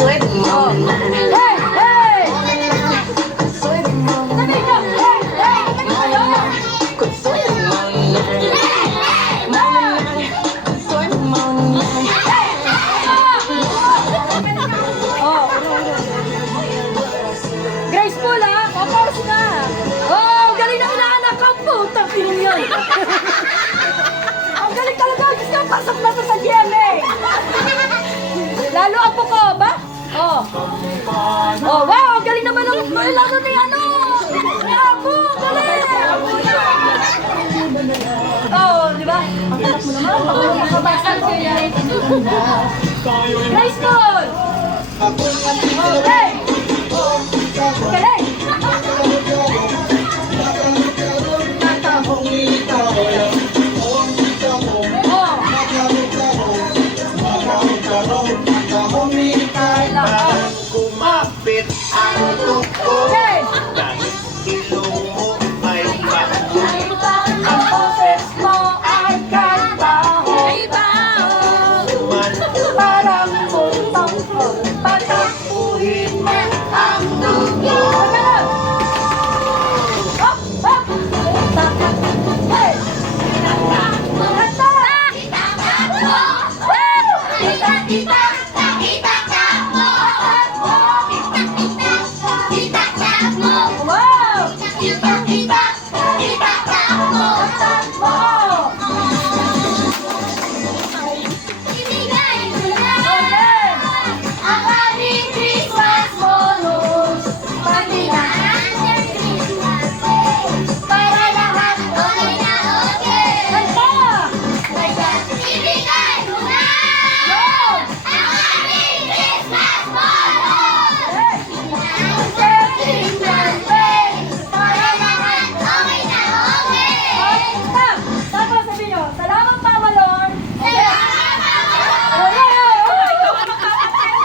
Sweet mo. Hey! Hey! Sweet mo. Sabi ka! Hey! Hey! Sweet mo. Graceful ha? Papos na. Oh, galing ng inaanak ko. Putang piling yun. Ang galing talaga. Gusto ko pasok na sa GMA. Lalo apo ko, ba? Oh. Oh, wow! Ang galing naman ng laro ni ano! Ni Apo! Galing! Oh, di ba? Ang harap mo naman. Pabasa ko yan. Guys, Paul! Kita, kita, kita.